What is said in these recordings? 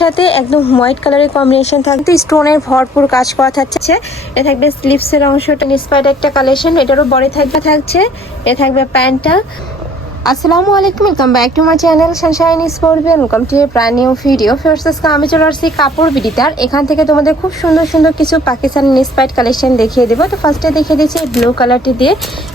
সাথে একদম হোয়াইট কালারের কম্বিনেশন থাকবে। স্টোনের ভরপুর কাজ করা থাকছে। এ থাকবে স্লিপসের অংশটা ইন্সপায়ার্ড একটা কালেকশন এটারও বড়ে থাকবে। থাকছে, এ থাকবে প্যান্টটা। আসসালামু আলাইকুম welcome back to my channel sunshine sport welcome to brand new video first আমি চলে আসছি কাপড় বিডিতার এখান থেকে তোমাদের খুব সুন্দর সুন্দর কিছু পাকিস্তানি ইন্সপায়ার্ড কালেকশন দেখিয়ে দেবো। তো ফার্স্টে দেখিয়ে দিচ্ছি ব্লু কালারটি দিয়ে।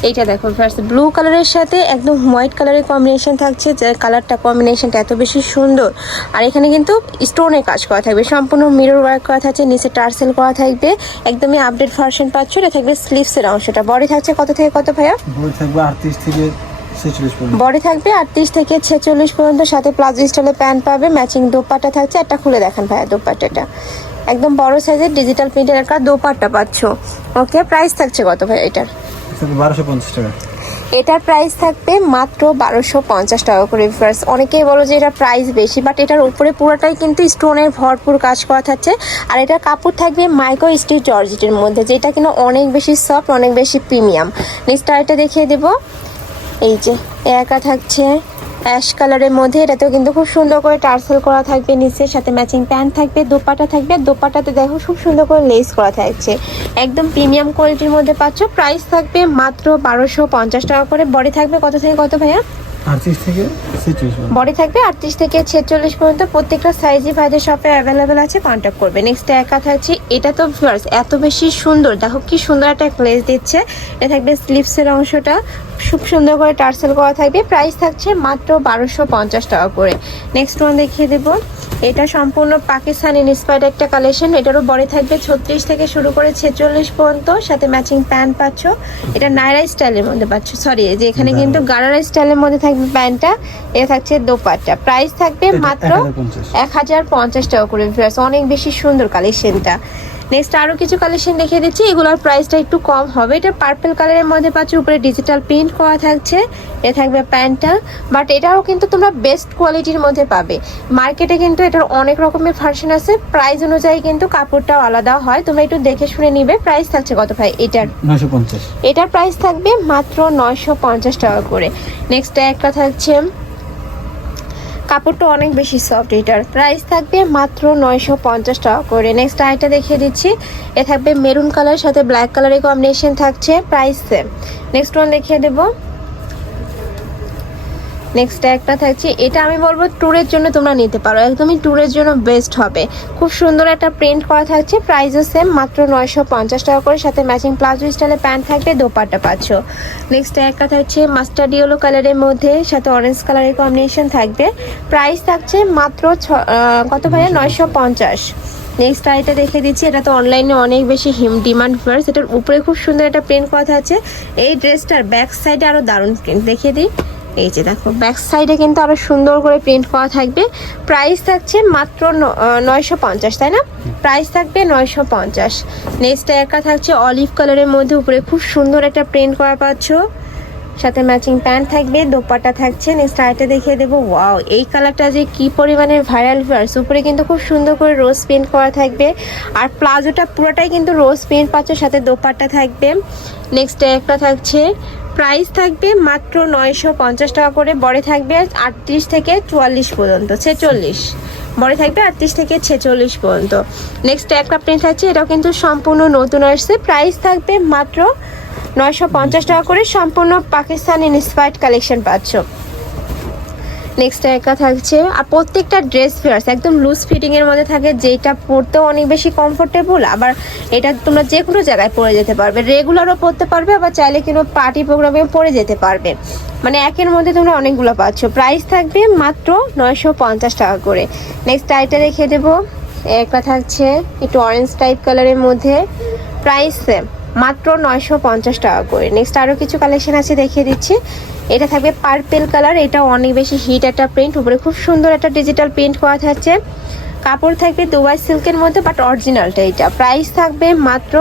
এইটা দেখো ফার্স্ট ব্লু কালারের সাথে একদম হোয়াইট কালারের কম্বিনেশন থাকছে। যে কালারটা কম্বিনেশনটা এত বেশি সুন্দর। আর এখানে কিন্তু স্টোনের কাজ করা থাকবে। সম্পূর্ণ মিরর ওয়ার্ক করা থাকছে, নিচে টার্সেল করা থাকবে। একদমই আপডেট ভার্সন পাচ্ছ। এটা থাকবে স্লিভসের অংশটা। বডি থাকছে কত থেকে কত ভাইয়া? থাকবে আটত্রিশ থেকে বডি থাকবে আটত্রিশ থেকে ছেচল্লিশ পর্যন্ত সাথে প্লাজো স্টাইলের প্যান্ট পাবে ম্যাচিং দোপাট্টা থাকছে একটা খুলে দেখেন ভাইয়া দোপাট্টাটা। একদম বড় সাইজের ডিজিটাল প্রিন্টের একটা দোপাট্টা পাচ্ছ। ওকে প্রাইস থাকছে কত ভাই এটার? বারোশো পঞ্চাশ টাকা। এটার প্রাইস থাকবে মাত্র বারোশো পঞ্চাশ টাকা করে ফার্স্ট অনেকেই বলো যে এটার প্রাইস বেশি বাট এটার উপরে পুরোটাই কিন্তু স্টোনের ভরপুর কাজ করা থাকছে। আর এটার কাপড় থাকবে মাইক্রো স্টিচ জর্জেটের মধ্যে যেটা কিনা অনেক বেশি সফট অনেক বেশি প্রিমিয়াম নেক্সট আরেকটা দেখিয়ে দেবো। এই যে একা থাকছে। অ্যাশ কালারের মধ্যে এটাতেও কিন্তু খুব সুন্দর করে টার্সেল করা থাকবে নিচের সাথে ম্যাচিং প্যান্ট থাকবে দোপাটা থাকবে দোপাটাতে দেখো খুব সুন্দর করে লেস করা থাকছে। একদম প্রিমিয়াম কোয়ালিটির মধ্যে পাচ্ছ। প্রাইস থাকবে মাত্র বারোশো পঞ্চাশ টাকা করে। বডি থাকবে কত থেকে কত ভাইয়া? বডি থাকবে আটত্রিশ থেকে ছেচল্লিশ পর্যন্ত। প্রত্যেকটা সাইজই ভাইদের শপে অ্যাভেলেবেল আছে কন্ট্যাক্ট করবে। নেক্সট একা থাকছে। এটা তো ফার্স্ট এত বেশি সুন্দর। দেখো কি সুন্দর একটা ক্লেজ দিচ্ছে। এটা থাকবে স্লিপসের অংশটা। খুব সুন্দর করে টার্সেল করা থাকবে। প্রাইস থাকছে মাত্র বারোশো পঞ্চাশ টাকা করে। নেক্সট ওয়ান দেখিয়ে দেবো। এটা সম্পূর্ণ পাকিস্তান ইন্সপায়ার্ড একটা কালেকশন এটারও বডি থাকবে ছত্রিশ থেকে শুরু করে ছেচল্লিশ পর্যন্ত। সাথে ম্যাচিং প্যান্ট পাচ্ছ। এটা নাইরা স্টাইলের মধ্যে পাচ্ছ। সরি যে এখানে কিন্তু গারারা স্টাইলের মধ্যে থাকবে প্যান্টটা এটা থাকছে দোপাট্টা। প্রাইস থাকবে মাত্র এক হাজার পঞ্চাশ। টাকা করে অনেক বেশি সুন্দর কালেকশনটা নেক্সট আরও কিছু কালেকশন দেখিয়ে দিচ্ছি। এগুলোর প্রাইসটা একটু কম হবে। এটা পার্পল কালারের মধ্যে পাচ্ছ উপরে ডিজিটাল প্রিন্ট করা থাকছে। এ থাকবে প্যান্টটা বাট এটাও কিন্তু তোমরা বেস্ট কোয়ালিটির মধ্যে পাবে। মার্কেটে কিন্তু এটার অনেক রকমের ভার্সন আছে। প্রাইস অনুযায়ী কিন্তু কাপড়টাও আলাদা হয়। তোমরা একটু দেখে শুনে নিবে। প্রাইস থাকছে কত ভাই? এটার এটার প্রাইস থাকবে মাত্র নয়শো পঞ্চাশ টাকা করে। নেক্সট একটা থাকছে কাপড়টা অনেক বেশি সফট এটার। প্রাইস থাকবে মাত্র নয়শো পঞ্চাশ টাকা করে। নেক্সট আইটা দেখিয়ে দিচ্ছি। এ থাকবে মেরুন কালার সাথে ব্ল্যাক কালারের কম্বিনেশন থাকছে প্রাইস সেম নেক্সট ওয়ান দেখিয়ে দেবো। নেক্সট একটা থাকছে, এটা আমি বলব ট্যুরের জন্য তোমরা নিতে পারো। একদমই ট্যুরের জন্য বেস্ট হবে। খুব সুন্দর একটা প্রিন্ট করা থাকছে প্রাইসও সেম মাত্র নয়শো পঞ্চাশ টাকা করে। সাথে ম্যাচিং প্লাজো স্টাইলের প্যান্ট থাকবে, দোপাট্টা পাচ্ছ। নেক্সট একটা থাকছে মাস্টার্ড ইয়েলো কালারের মধ্যে, সাথে অরেঞ্জ কালারের কম্বিনেশন থাকবে। প্রাইস থাকছে মাত্র ছ কত ভাইয়া? নয়শো পঞ্চাশ। নেক্সট আইটা দেখে দিচ্ছি, এটা তো অনলাইনে অনেক বেশি হিম ডিমান্ড ফার্স এটার উপরে খুব সুন্দর একটা প্রিন্ট করা আছে এই ড্রেসটার ব্যাক সাইডে আরও দারুণ প্রিন্ট দেখিয়ে দিই। এই যে দেখো ব্যাক সাইডে কিন্তু আরও সুন্দর করে প্রিন্ট করা থাকবে। প্রাইস থাকছে মাত্র নয়শো পঞ্চাশ, তাই না? প্রাইস থাকবে নয়শো পঞ্চাশ। নেক্সট একা থাকছে অলিভ কালারের মধ্যে উপরে খুব সুন্দর একটা প্রিন্ট করা পাচ্ছ। সাথে ম্যাচিং প্যান্ট থাকবে, দোপাট্টা থাকছে। নেক্সট আরেকটা দেখিয়ে দেবো। ওয়াও এই কালারটা যে কি পরিমাণের ভাইরাল ভার্স উপরে কিন্তু খুব সুন্দর করে রোজ প্রিন্ট করা থাকবে। আর প্লাজোটা পুরোটাই কিন্তু রোজ প্রিন্ট পাচ্ছ, সাথে দোপাট্টা থাকবে। নেক্সট একটা থাকছে প্রাইস থাকবে মাত্র নয়শো পঞ্চাশ টাকা করে, বড়ে থাকবে আটত্রিশ থেকে চুয়াল্লিশ পর্যন্ত, ছেচল্লিশ। বড়ে থাকবে আটত্রিশ থেকে ছেচল্লিশ পর্যন্ত। নেক্সট একটা প্রিন্ট আছে এটাও কিন্তু সম্পূর্ণ নতুন আসছে। প্রাইস থাকবে মাত্র নয়শো পঞ্চাশ টাকা করে, সম্পূর্ণ পাকিস্তান ইন্সপায়ার্ড কালেকশন পাচ্ছ। নেক্সট একটা থাকছে। আর প্রত্যেকটা ড্রেস ফেয়ার্স একদম লুজ ফিটিং এর মধ্যে থাকে, যেটা পরতেও অনেক বেশি কমফোর্টেবল আবার এটা তোমরা যে কোনো জায়গায় পরে যেতে পারবে। রেগুলারও পরতে পারবে, আবার চাইলে কোনো পার্টি প্রোগ্রামে পরে যেতে পারবে। মানে একের মধ্যে তোমরা অনেকগুলো পাচ্ছ। প্রাইস থাকবে মাত্র নয়শো পঞ্চাশ টাকা করে। নেক্সট আইটা রেখে দেবো। একটা থাকছে, একটু অরেঞ্জ টাইপ কালারের মধ্যে। প্রাইস সেম মাত্র নয়শো পঞ্চাশ টাকা করে। নেক্সট আরও কিছু কালেকশন আছে, দেখিয়ে দিচ্ছি। এটা থাকবে পার্পেল কালার এটা অনেক বেশি হিট একটা প্রিন্ট উপরে খুব সুন্দর একটা ডিজিটাল প্রিন্ট করা থাকছে। কাপড় থাকবে দুবাই সিল্কের মধ্যে বাট অরিজিনালটা এটা প্রাইস থাকবে মাত্র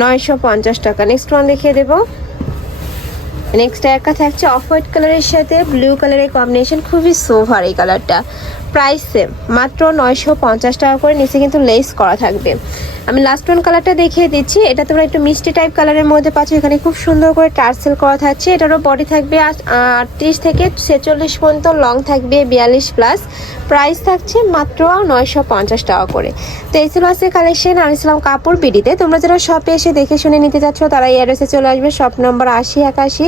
নয়শো পঞ্চাশ টাকা। নেক্সট ওয়ান দেখিয়ে দেবো। নেক্সট একটা থাকছে অফ হোয়াইট কালারের সাথে ব্লু কালারের কম্বিনেশন খুবই সোভার এই কালারটা প্রাইস সেম মাত্র নয়শো পঞ্চাশ টাকা করে নিচে কিন্তু লেস করা থাকবে। আমি লাস্ট ওয়ান কালারটা দেখিয়ে দিচ্ছি। এটা তোমরা একটু মিষ্টি টাইপ কালারের মধ্যে পাচ্ছ। এখানে খুব সুন্দর করে টার্সেল করা থাকছে। এটারও বডি থাকবে আটত্রিশ থেকে ছেচল্লিশ পর্যন্ত লং থাকবে, বিয়াল্লিশ প্লাস প্রাইস থাকছে মাত্র নয়শো পঞ্চাশ টাকা করে। তো এই ছিল আজকে কালেকশন আমি ছিলাম কাপড় বিডিতে। তোমরা যারা শপে এসে দেখে শুনে নিতে চাচ্ছ, তারা এই অ্যাড্রেসে চলে আসবে। শপ নম্বর আশি একাশি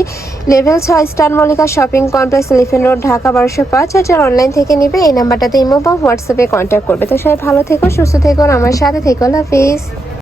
লেভেল ছয় star Mallika shopping complex elephant road Dhaka বারোশো পাঁচ। আর অনলাইন থেকে নিবে, এই নাম্বারটাতে ইমো বা হোয়াটসঅ্যাপে কন্ট্যাক্ট করবে। তো সবাই ভালো থেকো, সুস্থ থেকো আমার সাথে থেকো। হাফিজ।